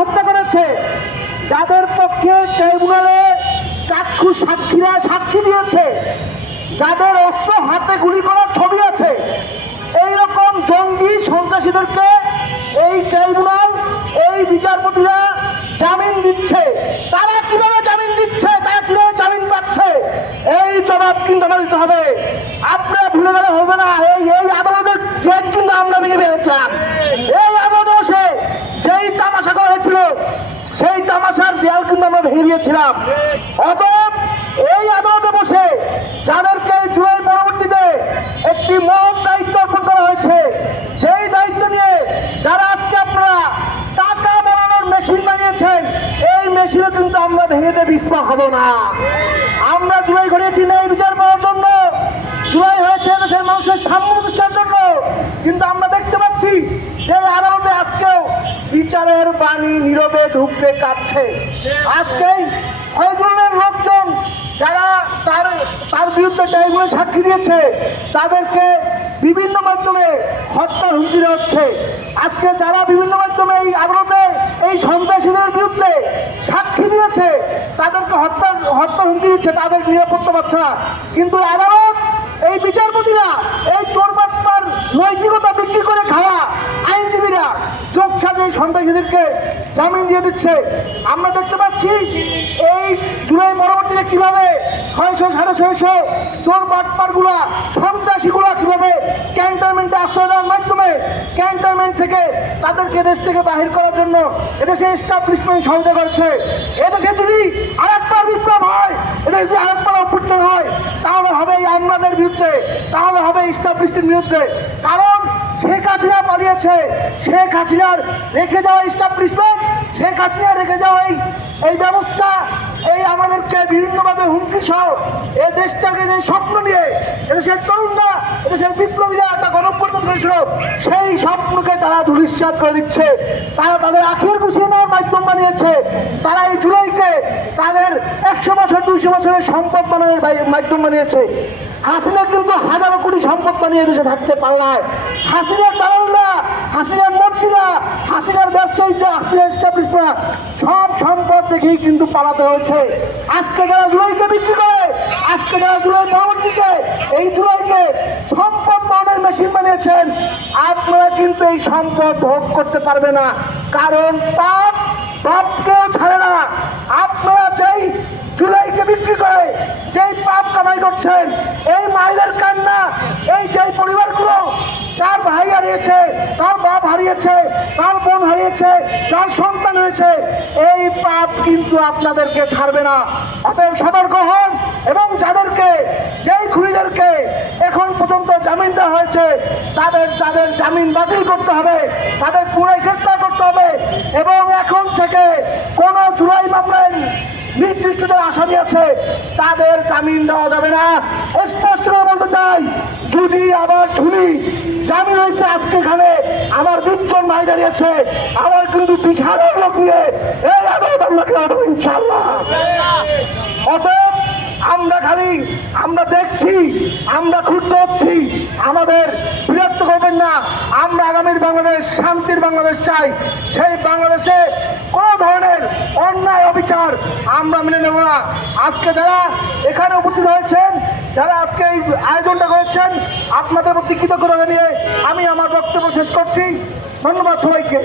হত্যা করেছে, যাদের পক্ষে ট্রাইব্যুনালে চাক্ষু সাক্ষীরা সাক্ষী দিয়েছে, যাদের অস্ত্র হাতে গুলি করার ছবি আছে, এইরকম জঙ্গি সন্ত্রাসীদেরকে এই ট্রাইব্যুনাল, এই বিচারপতিরা জামিন দিচ্ছে। তারা কিভাবে জামিন দিচ্ছে, তারা কিভাবে জামিন পাচ্ছে, এই জবাব কিন্তু আমাদের দিতে হবে। আপনারা ভুলে গেলে হবে না, এই আদালতের গেট কিন্তু আমরা ভেঙে বেরিয়েছিলাম। এই আদালতে বসে যেই তামাশা করা হয়েছিল, সেই তামাশার দেয়াল কিন্তু আমরা ভেঙে দিয়েছিলাম। অতএব এই আদালতে বসে যাদেরকে জুলাই পরবর্তীতে একটি মহৎ দায়িত্ব অর্পণ করা হয়েছে, সেই দায়িত্ব নিয়ে যারা আজকে আপনারা টাকা বানানোর মেশিন বানিয়েছেন, এই মেশিনও কিন্তু আমরা ভেঙে দিয়ে বিস্ফোরণ হব না। আমরা জুলাই ঘটিয়েছি ন্যায় বিচার পাওয়ার জন্য, জুলাই হয়েছে দেশের মানুষের সাম্য প্রতিষ্ঠার জন্য, কিন্তু আমরা দেখতে পাচ্ছি যে আদালতে আজকেও বিচারের বাণী নীরবে ধুঁকতে কাঁপছে। আজকেই ফয়জুলের লোকজন যারা তার বিরুদ্ধে ট্রাইব্যুনালে সাক্ষী দিয়েছে, তাদেরকে বিভিন্ন মাধ্যমে হত্যার হুমকি দেওয়া হচ্ছে। আজকে যারা বিভিন্ন মাধ্যমে এই আদালতে এই সন্ত্রাসীদের বিরুদ্ধে সাক্ষী দিয়েছে, তাদেরকে হত্যার হুমকি দিচ্ছে, তাদের নিরাপত্তা পাচ্ছে না। কিন্তু আদালত, এই বিচারপতিরা, এই চোরবাট্টার নৈতিকতা বিক্রি করে খাওয়া আইনজীবীরা যোগ সাজে এই সন্ত্রাসীদেরকে জামিন দিয়ে দিচ্ছে। আমরা দেখতে পাচ্ছি এই জুলাই পরবর্তীতে কিভাবে 600 650 চোর বাটপারগুলা, সন্ত্রাসীগুলা কিভাবে ক্যান্টনমেন্টে আশ্রয় দেওয়ার মাধ্যমে ক্যান্টনমেন্ট থেকে তাদেরকে দেশ থেকে বাহির করার জন্য এদেশে এস্টাবলিশমেন্ট সহায়তা করছে। এদেশে যদি আরেকবার বিপ্লব হয়, এদেশে যদি আরেকবার অভ্যুত্থান হয়, তাহলে হবে এই আমলাদের বিরুদ্ধে, তাহলে হবে এস্টাবলিশমেন্টের বিরুদ্ধে। কারণ শেখ হাসিনা পালিয়েছে, শেখ হাসিনার রেখে যাওয়া এস্টাবলিশমেন্ট, শেখ হাসিনা রেখে যাওয়া এই ব্যবস্থা, এই আমাদেরকে বিভিন্নভাবে হুমকি সহ এই দেশটাকে যে স্বপ্ন নিয়ে এদেশের তরুণরা, এদেশের বিপ্লবীরা একটা গণঅভ্যুত্থান করেছিল, সেই স্বপ্নকে তারা ধূলিসাৎ করে দিচ্ছে। তারা তাদের আখের গুছিয়ে নেওয়ার মাধ্যম বানিয়েছে। তারা এই জুলাইকে তাদের 100 বছর 200 বছরের সম্পদ বানানোর মাধ্যম বানিয়েছে। হাসিনা কিন্তু হাজারো কোটি সম্পদ বানিয়ে দেশে থাকতে পারে না। হাসিনার দালালরা, হাসিনার মন্ত্রীরা, হাসিনার ব্যবসায়ীরা, হাসিনার এস্টাবলিশমেন্ট সব সম্পদ দেখেই কিন্তু পালাতে হয়েছে। আজকে যারা জুলাইকে বিক্রি করে, আজকে যারা জুলাই পরবর্তীতে এই জুলাইকে সম্পদ পাওয়ার মেশিন বানিয়েছেন, আপনারা কিন্তু এই সম্পদ ভোগ করতে পারবে না। কারণ পাপকেও ছাড়ে না। আপনারা যেই জুলাইকে বিক্রি করে যেই পাপ কামাই করছেন, এই মায়েদের কান্না, এই যেই পরিবারগুলো তার ভাই হারিয়েছে, তার বাপ হারিয়েছে, তার বোন হারিয়েছে, যার সন্তান হয়েছে, এই পাপ কিন্তু আপনাদেরকে ছাড়বে না। অতএব সতর্ক হন এবং যাদেরকে, যেই খুনিদেরকে এখন পর্যন্ত জামিন দেওয়া হয়েছে, তাদের জামিন বাতিল করতে হবে, তাদের পুনরায় গ্রেপ্তার করতে হবে এবং এখন থেকে কোনো জুলাই মামলায় নির্দিষ্ট আসামি আছে, তাদের জামিন দেওয়া যাবে না। স্পষ্ট করে বলতে চাই, যদি আবার শুনি জামিন হয়েছে আজকে এখানে আমার 20 জন ভাই দাঁড়িয়েছে, আবার কিন্তু বিশাল লোক নিয়ে এই আদালত আমরা খেলাবো ইনশাল্লাহ। অতএব আমরা দেখছি, আমরা ক্ষুব্ধ হচ্ছি, আমাদের বিরক্ত করবেন না। আমরা আগামীর বাংলাদেশ, শান্তির বাংলাদেশ চাই। সেই বাংলাদেশে কোনো ধরনের অন্যায় অবিচার আমরা মেনে নেব না। আজকে যারা এখানে উপস্থিত হয়েছেন, যারা আজকে এই আয়োজনটা করেছেন, আপনাদের প্রতি কৃতজ্ঞতা জানিয়ে আমি আমার বক্তব্য শেষ করছি। ধন্যবাদ সবাইকে।